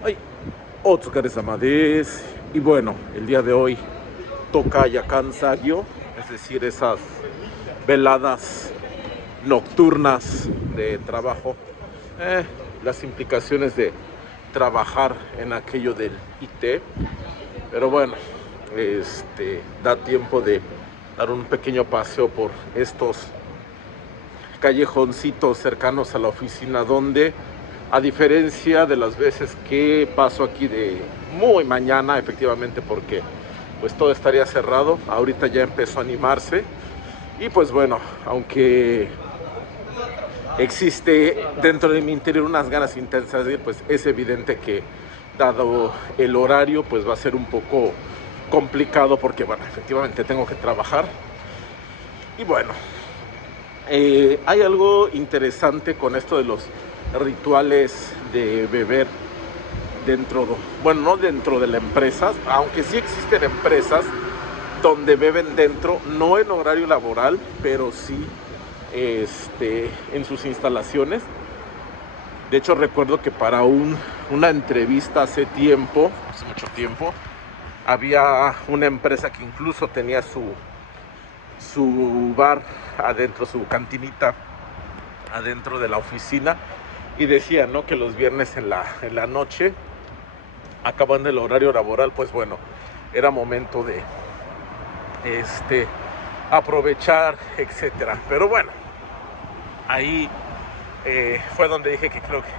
はい、お疲れ様です。Y bueno, el día de hoy toca ya Yakansayo, es decir, esas veladas nocturnas de trabajo, eh, las implicaciones de trabajar en aquello del IT, pero bueno, da tiempo de dar un pequeño paseo por estos callejoncitos cercanos a la oficina donde, a diferencia de las veces que paso aquí de muy mañana, efectivamente, porque pues todo estaría cerrado, ahorita ya empezó a animarse. Y pues bueno, aunque existe dentro de mi interior unas ganas intensas de ir, pues es evidente que dado el horario pues va a ser un poco complicado porque bueno, efectivamente tengo que trabajar. Y bueno, hay algo interesante con esto de los rituales de beber dentro, bueno, no dentro de la empresa, aunque sí existen empresas donde beben dentro, no en horario laboral, pero sí en sus instalaciones. De hecho, recuerdo que para una entrevista hace tiempo, hace mucho tiempo, había una empresa que incluso tenía su bar adentro, su cantinita adentro de la oficina, y decía, ¿no?, que los viernes en la noche, acabando el horario laboral, pues bueno, era momento de aprovechar, etcétera. Pero bueno, ahí fue donde dije que creo que,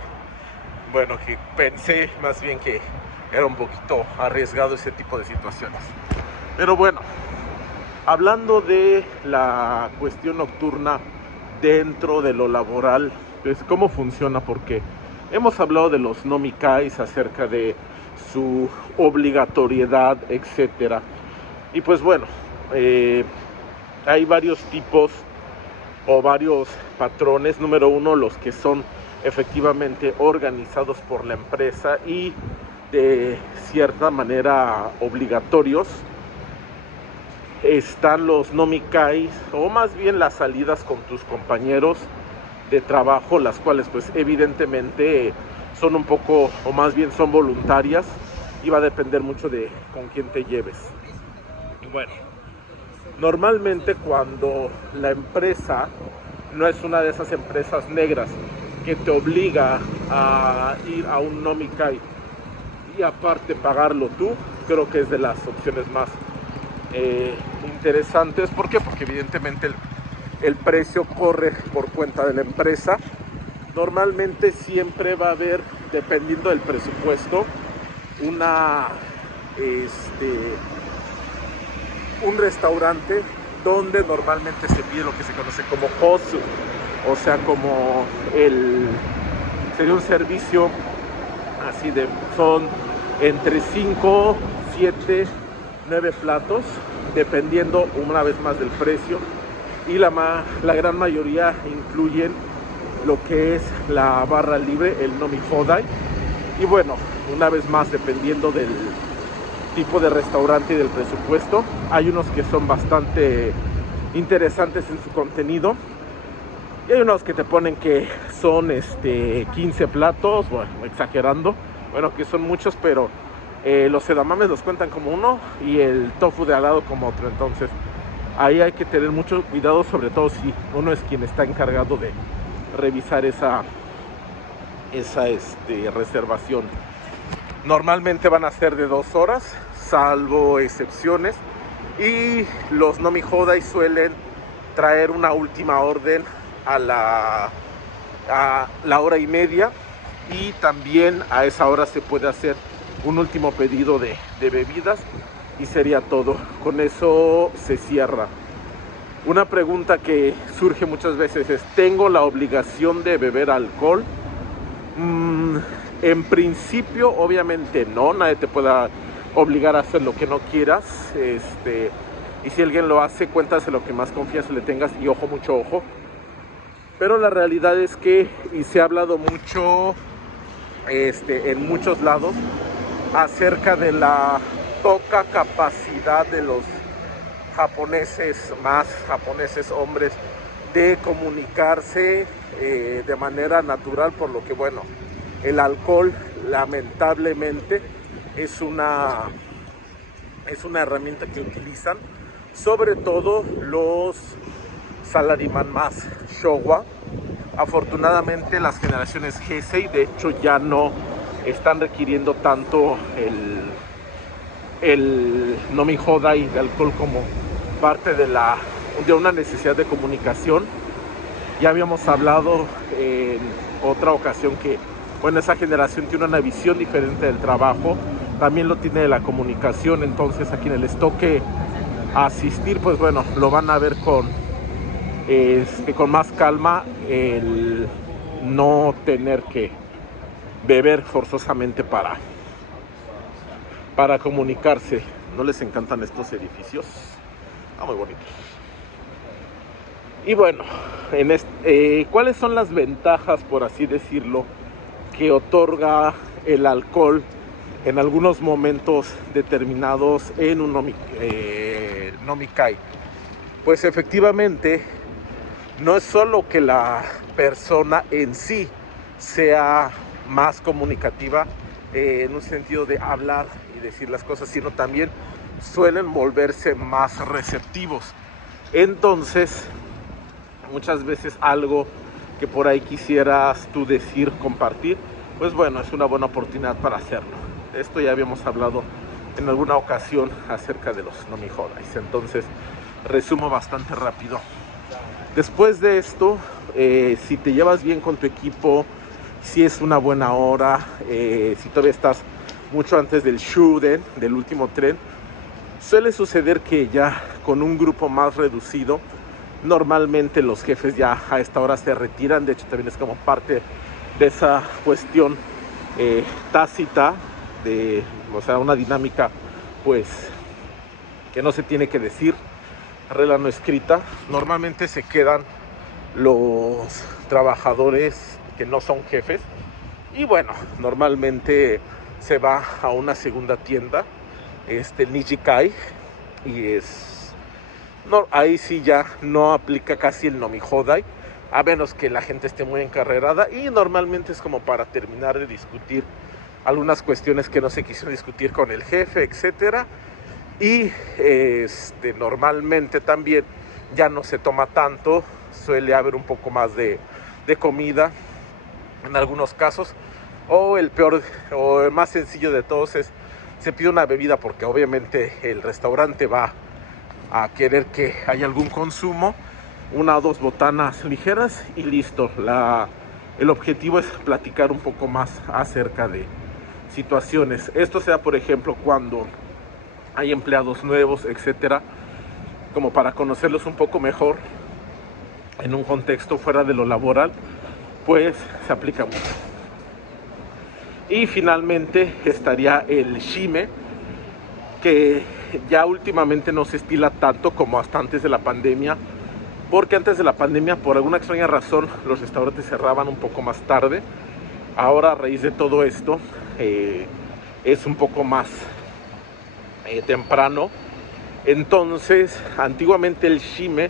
bueno, que pensé más bien que era un poquito arriesgado ese tipo de situaciones. Pero bueno, hablando de la cuestión nocturna dentro de lo laboral, pues cómo funciona, porque hemos hablado de los nomikais, acerca de su obligatoriedad, etcétera. Y pues bueno, hay varios tipos o varios patrones. Número uno, los que son efectivamente organizados por la empresa y de cierta manera obligatorios. Están los nomikais, o más bien las salidas con tus compañeros de trabajo, las cuales pues evidentemente son un poco, o más bien son voluntarias, y va a depender mucho de con quién te lleves. Bueno, normalmente cuando la empresa no es una de esas empresas negras que te obliga a ir a un nomikai y aparte pagarlo tú, creo que es de las opciones más interesantes. ¿Por qué? Porque evidentemente el precio corre por cuenta de la empresa. Normalmente siempre va a haber, dependiendo del presupuesto, una un restaurante donde normalmente se pide lo que se conoce como hosu, o sea, como sería un servicio así de, son entre 5, 7, 9 platos, dependiendo una vez más del precio, y la gran mayoría incluyen lo que es la barra libre, el nomi hodai. Y bueno, una vez más, dependiendo del tipo de restaurante y del presupuesto, hay unos que son bastante interesantes en su contenido, y hay unos que te ponen que son 15 platos, bueno, exagerando, bueno, que son muchos, pero los edamames los cuentan como uno y el tofu de al lado como otro. Entonces ahí hay que tener mucho cuidado, sobre todo si uno es quien está encargado de revisar esa reservación. Normalmente van a ser de 2 horas, salvo excepciones, y los nomi hodai suelen traer una última orden a la hora y media, y también a esa hora se puede hacer un último pedido de bebidas, y sería todo. Con eso se cierra. Una pregunta que surge muchas veces es: ¿tengo la obligación de beber alcohol? En principio, obviamente no, nadie te pueda obligar a hacer lo que no quieras. Y si alguien lo hace, cuéntaselo, que más confianza le tengas, y ojo, mucho ojo. Pero la realidad es que, y se ha hablado mucho en muchos lados, acerca de la poca capacidad de los japoneses, más japoneses hombres, de comunicarse de manera natural, por lo que bueno, el alcohol lamentablemente es una herramienta que utilizan sobre todo los salaryman más Showa. Afortunadamente las generaciones Heisei de hecho ya no están requiriendo tanto el Nomi Hodai de alcohol como parte de una necesidad de comunicación. Ya habíamos hablado en otra ocasión que, bueno, esa generación tiene una visión diferente del trabajo, también lo tiene de la comunicación, entonces a quienes les toque asistir, pues bueno, lo van a ver con más calma, el no tener que beber forzosamente para comunicarse. ¿No les encantan estos edificios? Muy bonitos. Y bueno, ¿cuáles son las ventajas, por así decirlo, que otorga el alcohol en algunos momentos determinados en un nomikai? Pues efectivamente, no es solo que la persona en sí sea más comunicativa en un sentido de hablar y decir las cosas, sino también suelen volverse más receptivos. Entonces, muchas veces algo que por ahí quisieras tú decir, compartir, pues bueno, es una buena oportunidad para hacerlo. Esto ya habíamos hablado en alguna ocasión acerca de los Nomi Hodais. Entonces, resumo bastante rápido. Después de esto, si te llevas bien con tu equipo, si es una buena hora, si todavía estás mucho antes del shuden, del último tren, suele suceder que ya con un grupo más reducido, normalmente los jefes ya a esta hora se retiran. De hecho, también es como parte de esa cuestión tácita, o sea, una dinámica pues que no se tiene que decir, regla no escrita. Normalmente se quedan los trabajadores que no son jefes y bueno, normalmente se va a una segunda tienda, Nijikai, y ahí sí ya no aplica casi el Nomi Hodai, a menos que la gente esté muy encarrerada, y normalmente es como para terminar de discutir algunas cuestiones que no se quisieron discutir con el jefe, etcétera. Y normalmente también ya no se toma tanto, suele haber un poco más de comida en algunos casos, o el más sencillo de todos es se pide una bebida porque obviamente el restaurante va a querer que haya algún consumo, una o dos botanas ligeras y listo. El objetivo es platicar un poco más acerca de situaciones. Esto sea, por ejemplo, cuando hay empleados nuevos, etcétera, como para conocerlos un poco mejor en un contexto fuera de lo laboral, pues se aplica mucho. Y finalmente estaría el shime, que ya últimamente no se estila tanto como hasta antes de la pandemia, porque antes de la pandemia, por alguna extraña razón, los restaurantes cerraban un poco más tarde. Ahora, a raíz de todo esto, es un poco más temprano. Entonces, antiguamente el shime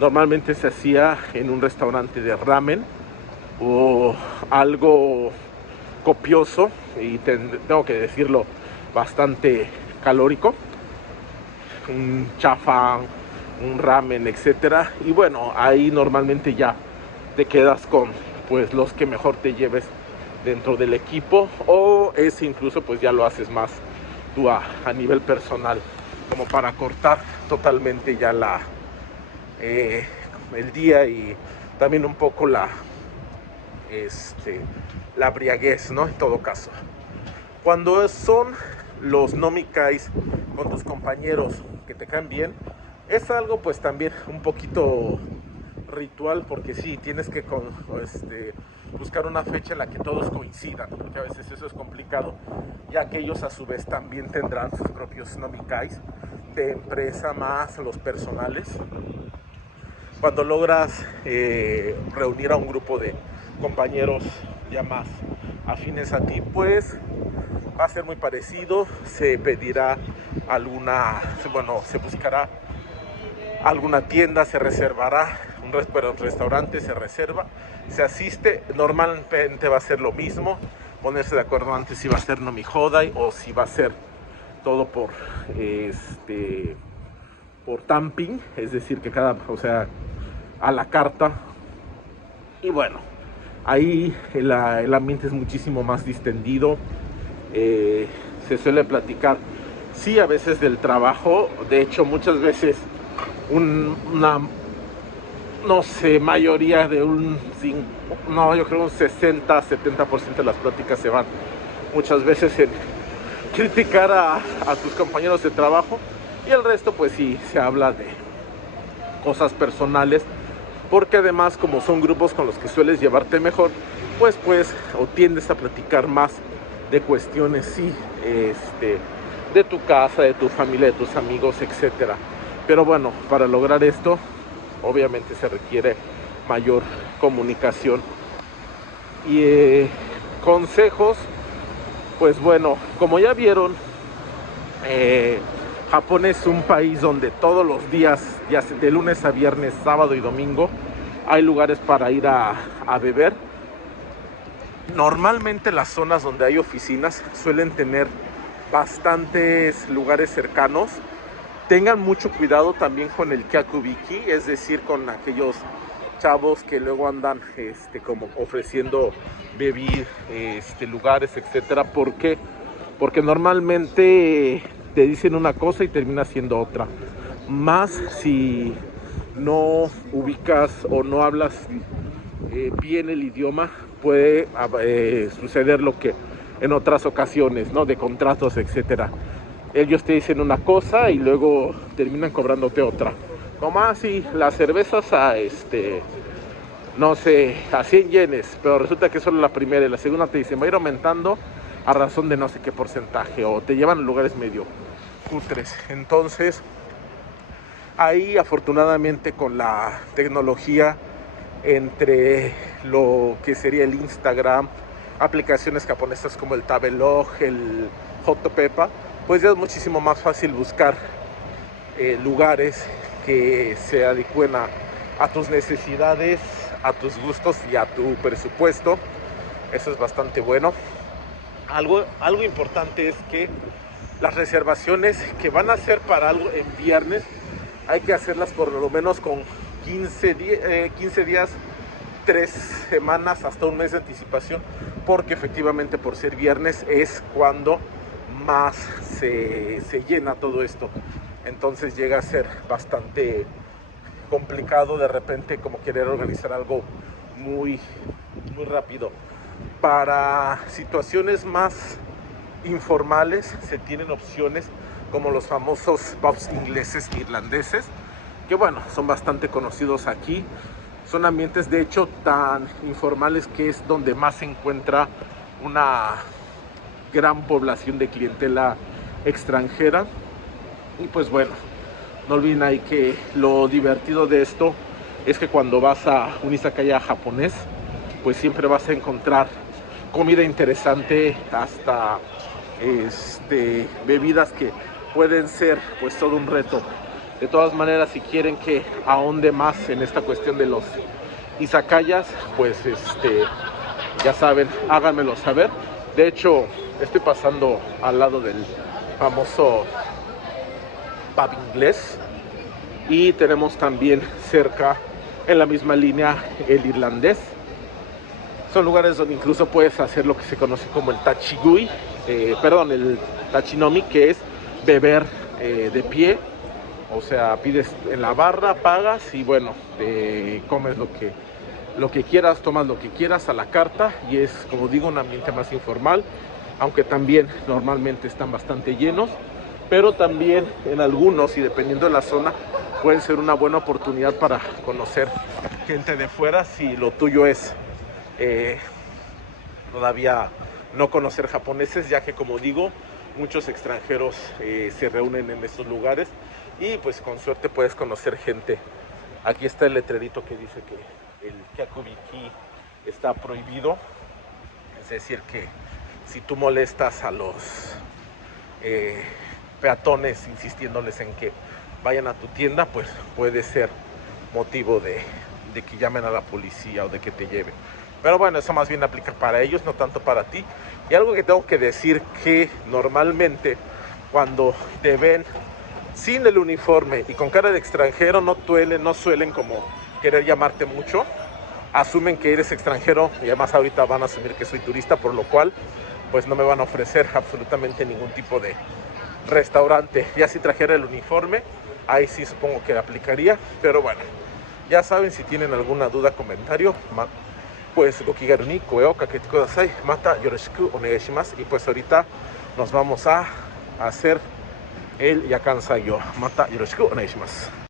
normalmente se hacía en un restaurante de ramen o algo copioso, y tengo que decirlo, bastante calórico, un chafán, un ramen, etcétera. Y bueno, ahí normalmente ya te quedas con pues los que mejor te lleves dentro del equipo, o ese incluso pues ya lo haces más tú a nivel personal, como para cortar totalmente ya el día y también un poco la embriaguez, ¿no? En todo caso, cuando son los nomikais con tus compañeros que te caen bien, es algo pues también un poquito ritual, porque sí, tienes que buscar una fecha en la que todos coincidan, porque a veces eso es complicado, ya que ellos a su vez también tendrán sus propios nomikais de empresa más los personales. Cuando logras reunir a un grupo de compañeros ya más afines a ti, pues va a ser muy parecido. Se pedirá se buscará alguna tienda, se reservará un restaurante, se reserva, se asiste. Normalmente va a ser lo mismo, ponerse de acuerdo antes si va a ser Nomihodai o si va a ser todo por tamping, es decir, que o sea, a la carta. Y bueno, ahí el ambiente es muchísimo más distendido. Se suele platicar, sí, a veces del trabajo. De hecho, muchas veces una, no sé, mayoría de yo creo un 60-70% de las pláticas se van muchas veces en criticar a tus compañeros de trabajo, y el resto pues sí se habla de cosas personales, porque además, como son grupos con los que sueles llevarte mejor, pues o tiendes a platicar más de cuestiones, sí, de tu casa, de tu familia, de tus amigos, etcétera. Pero bueno, para lograr esto obviamente se requiere mayor comunicación. Y consejos, pues bueno, como ya vieron, Japón es un país donde todos los días, ya de lunes a viernes, sábado y domingo, hay lugares para ir a beber. Normalmente las zonas donde hay oficinas suelen tener bastantes lugares cercanos. Tengan mucho cuidado también con el kyakubiki, es decir, con aquellos chavos que luego andan como ofreciendo lugares, etcétera. ¿Por qué? Porque normalmente te dicen una cosa y termina siendo otra. Más si no ubicas o no hablas bien el idioma, puede suceder lo que en otras ocasiones, ¿no? De contratos, etcétera. Ellos te dicen una cosa y luego terminan cobrándote otra. Como así, las cervezas no sé, a 100 yenes, pero resulta que solo la primera y la segunda te dicen va a ir aumentando a razón de no sé qué porcentaje, o te llevan a lugares medio cutres. Entonces, ahí afortunadamente con la tecnología, entre lo que sería el Instagram, aplicaciones japonesas como el Tabelog, el Hotopepa, pues ya es muchísimo más fácil buscar lugares que se adecúen a tus necesidades, a tus gustos y a tu presupuesto. Eso es bastante bueno. Algo importante es que las reservaciones que van a hacer para algo en viernes hay que hacerlas por lo menos con 15 días, 3 semanas, hasta un mes de anticipación, porque efectivamente por ser viernes es cuando más se llena todo esto. Entonces llega a ser bastante complicado de repente como querer organizar algo muy rápido. Para situaciones más informales se tienen opciones como los famosos pubs ingleses e irlandeses, que bueno, son bastante conocidos aquí. Son ambientes de hecho tan informales que es donde más se encuentra una gran población de clientela extranjera. Y pues bueno, no olviden ahí que lo divertido de esto es que cuando vas a un izakaya japonés, pues siempre vas a encontrar comida interesante, hasta bebidas que pueden ser pues todo un reto. De todas maneras, si quieren que ahonde más en esta cuestión de los izakayas, pues ya saben, háganmelo saber. De hecho, estoy pasando al lado del famoso pub inglés, y tenemos también cerca, en la misma línea, el irlandés. Son lugares donde incluso puedes hacer lo que se conoce como el tachigui, el tachinomi, que es beber de pie. O sea, pides en la barra, pagas y bueno, comes lo que quieras, tomas lo que quieras a la carta, y es, como digo, un ambiente más informal, aunque también normalmente están bastante llenos, pero también en algunos, y dependiendo de la zona, pueden ser una buena oportunidad para conocer gente de fuera, si lo tuyo es todavía no conocer japoneses, ya que, como digo, muchos extranjeros se reúnen en estos lugares y pues con suerte puedes conocer gente. Aquí está el letrerito que dice que el kyakubiki está prohibido, es decir, que si tú molestas a los peatones insistiéndoles en que vayan a tu tienda, pues puede ser motivo de que llamen a la policía o de que te lleven. Pero bueno, eso más bien aplica para ellos, no tanto para ti. Y algo que tengo que decir, que normalmente cuando te ven sin el uniforme y con cara de extranjero, no suelen como querer llamarte mucho. Asumen que eres extranjero y además ahorita van a asumir que soy turista, por lo cual pues no me van a ofrecer absolutamente ningún tipo de restaurante. Ya si trajera el uniforme, ahí sí supongo que aplicaría. Pero bueno, ya saben, si tienen alguna duda, comentario, pues gokigaru ni koe o kakete kudasai. Mata yoroshiku onegai shimasu. Y pues ahorita nos vamos a hacer el Yakan Saigyo. Mata yoroshiku onegai shimasu.